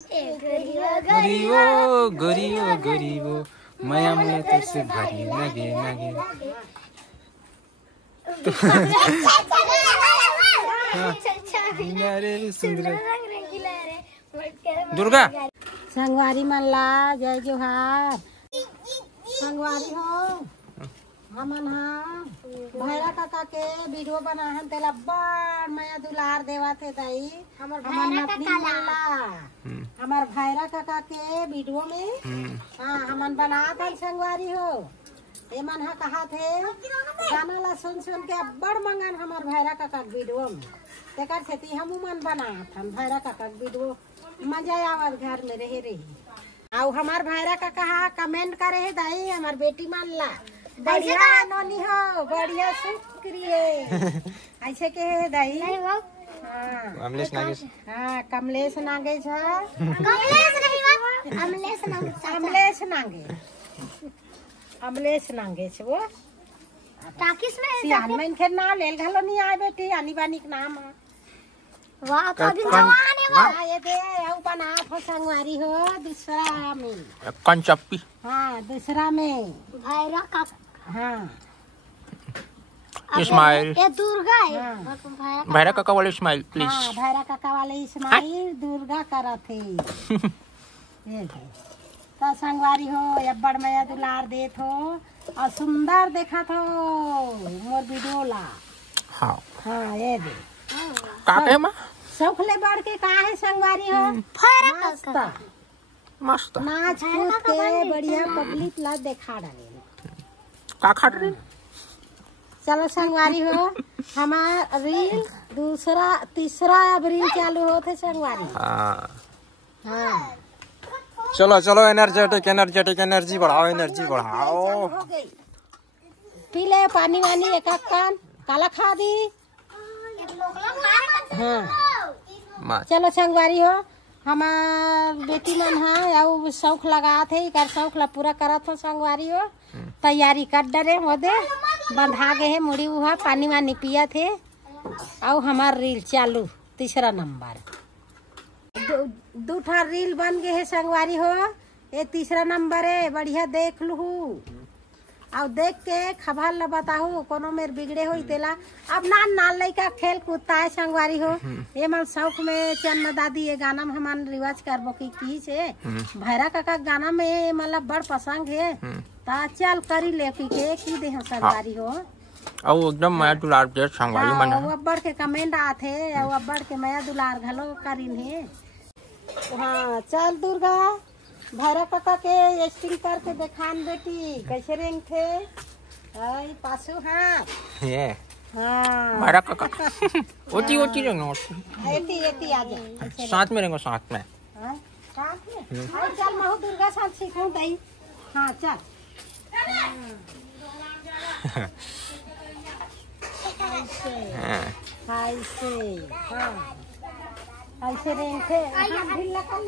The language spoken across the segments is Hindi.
गरीबो गरीबो गरीबो माया मुला तुझसे भरी नगे नगे। दुर्गा संगवारी मल्ला जय जोहार। संगवारी हो हमन हा भैरा काका के वीडियो बनाहन तेला बड़ माया दुलार देवा थे दाई हमर नतनी मल्ला हमर भैरा काका के वीडियो में हाँ हमन बनात हन संगवारी हो। ए मन हा कहा थे गाना ला सुन सुन के बड़ मंगन हमर भैरा काका के वीडियो में तेकर सेती हम मन बनात हन भैरा काका के वीडियो मजा आवत घर में रहे रही। आउ हमार भैरा काका हा कमेंट करे है दाई हमर बेटी मल्ला बढ़िया नोनी हो बढ़िया शुक्रिया ऐसे के है दाई। कमलेश नागेश हाँ कमलेश नागेश है अमलेश नागेश वो टाकिस में सियान में इनके नाम लेल घलो नहीं आए बेटी आनी बानी के नाम है। वाह तो अभी जवान है वो। ये दे औ बना फो संगवारी हो दूसरा में कंचप्पी। हाँ दूसरा में भैरा का हाँ इस्माइल ये दुर्गा है। हाँ। भैरा काका वाले इस्माइल प्लीज। हाँ भैरा काका वाले इस्माइल दुर्गा करा थे ये तो संगवारी हो या बड़ मैया दुलार देत हो और सुंदर देखा थो मोर वीडियो ला। हाँ हाँ ये दे काके माँ सौखले बढ़ के का है संगवारी हो मस्त मस्त नाच कूद के बढ़िया पब्लिक ला देखा डाले का खा रही। चलो संगवारी हो हमार रील दूसरा तीसरा अब रील चालू होते संगवारी। हाँ हाँ चलो चलो एनर्जेटिक एनर्जेटिक एनर्जी बढ़ाओ एनर्जी बढ़ाओ। हो गई पी ले पानी वानी एक कान काला खा दी। हाँ चलो संगवारी हो हमार बेटी मन है और शौक लगा थे कर शौक ला पूरा करत हो संगवारी हो तैयारी कर डरे हो दे बंधा गए है मुड़ी हुआ पानी वानी पिया थे और हमार रील चालू तीसरा नंबर दो ठा रील बन गए है संगवारी हो ये तीसरा नंबर है बढ़िया देख लू और देख के खबर ला बताहू कोनो मेर बिगड़े हो तेला अब नान लइका खेल कूदता है संगवारी हो ये मन शौक में चन्न दादी ये गाना में हमान रिवाज करबो की से भैरा काका गाना में मतलब बड़ पसंद है ता चल करी ले पी के की दे संगवारी हो और एकदम माया दुलार दे संगवारी मन वो अब्बड़ के कमेंट आथे और अब्बड़ के माया दुलार घलो करिन है। हाँ चल दुर्गा भैरा काका के एक्टिंग करके देखान बेटी कैसे रेंग थे पासू हाथ ये हाँ भैरा काका ओती ओती रंगो एती आ जा साथ में रंगो साथ में। हाँ, साथ में हाँ, चल महू दुर्गा साथ सीखूं दई। हाँ चल ऐसे हाँ ऐसे रेंग थे ढीला कर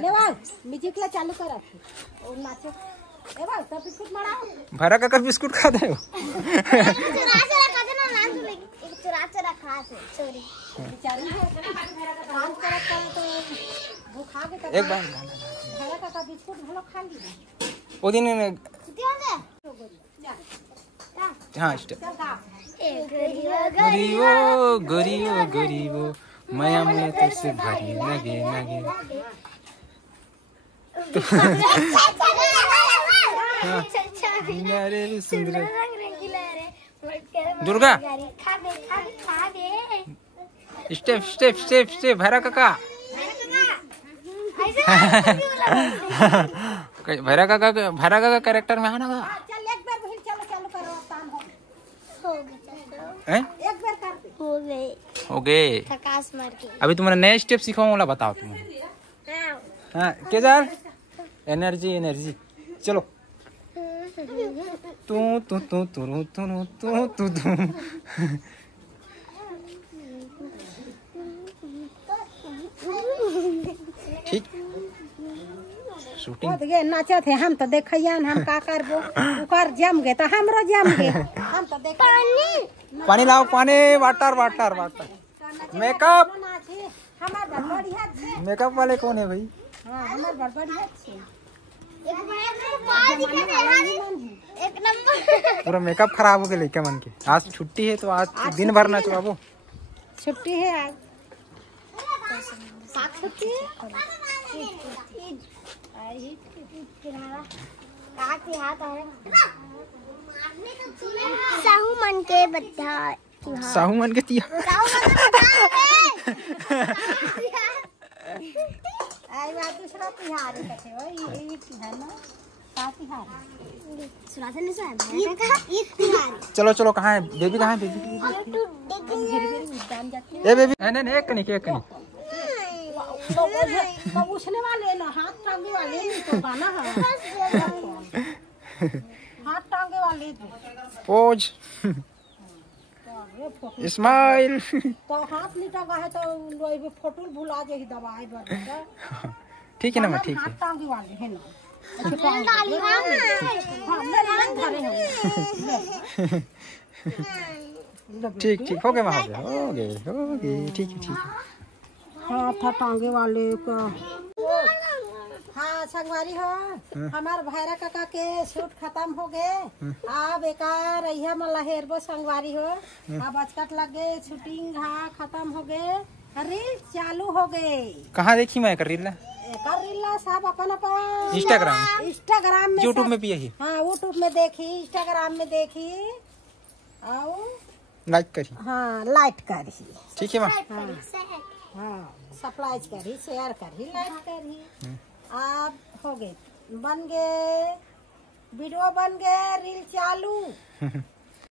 ले वाओ म्यूजिक ला चालू कर और नाचो ए वाओ तब बिस्कुट मड़ाओ भैरा काका बिस्कुट खा दे चुरा से रखा था ना नाच लेगी एक चुरा से रखा से सॉरी बेचारी काम करत तो भूखा के एक बार भैरा काका बिस्कुट भलो खा ली ओ दिन कितने हाँ स्टेप चल गा गरीबो गरीबो गरीबो माया मुला तुझसे भरी नगे नगे। सुंदर Durga step step step step भैरा काका भैरा काका कैरेक्टर में आना चल एक बार भीड़ चलो चालू करो काम हैं एक बार कर दे हो गए हो गए। थकास मार के अभी तुम्हारा नया स्टेप सिखाऊं वाला बताओ तुम्हें। हाँ केदार एनर्जी एनर्जी चलो तू तू तू तू तू तू तू तू ठीक शूटिंग गे नाचे थे हम तो देखियन हम का करबो उकर जम गए तो हमरो जम गए हम तो देख पानी लाओ पानी वाटर वाटर वाटर मेकअप हमार बढ़िया छे। मेकअप वाले कौन है भाई? हां हमार बढ़िया छे। एक नंबर। पूरा मेकअप खराब हो गया लेके मन के। आज छुट्टी है तो आज दिन भर ना चुराबो। छुट्टी है आज। छुट्टी साहू मन के बधाई। साहू मन के तिहार। आई बात दूसरा तिहार है ये तिहार ना का तिहार चलो चलो कहाँ है बेबी? कहाँ है बेबी? ए बेबी नहीं एक नहीं तो उछने वाले ना हाथ टांगे वाले नहीं तो गाना है। हाथ टांगे वाले पोज स्माइल। तो हाथ नहीं टांगा है तो फोटो भुला जाएगी दवाई बता। ठीक है ना मैं ठीक हाथ है। टांगे वाले है ना ठीक ठीक हो गया हो गए ठीक है। हाथ टांगे वाले का। हाँ संगवारी हो हमार भैरा काका के शूट खत्म हो गए। अब एक रैया मला हेरबो संगवारी हो। अब अचकट लगे शूटिंग हाँ खत्म हो गए। अरे चालू हो गए। कहाँ देखी मैं कर रीला? सब अपन अपन इंस्टाग्राम में यूट्यूब में भी यही। हाँ यूट्यूब में देखी इंस्टाग्राम में देखी और लाइक करी। हाँ लाइक करी। ठीक है माँ। हाँ सप्लाई करी शेयर करी लाइक करी। अब हो गए बन गए वीडियो बन गए रील चालू।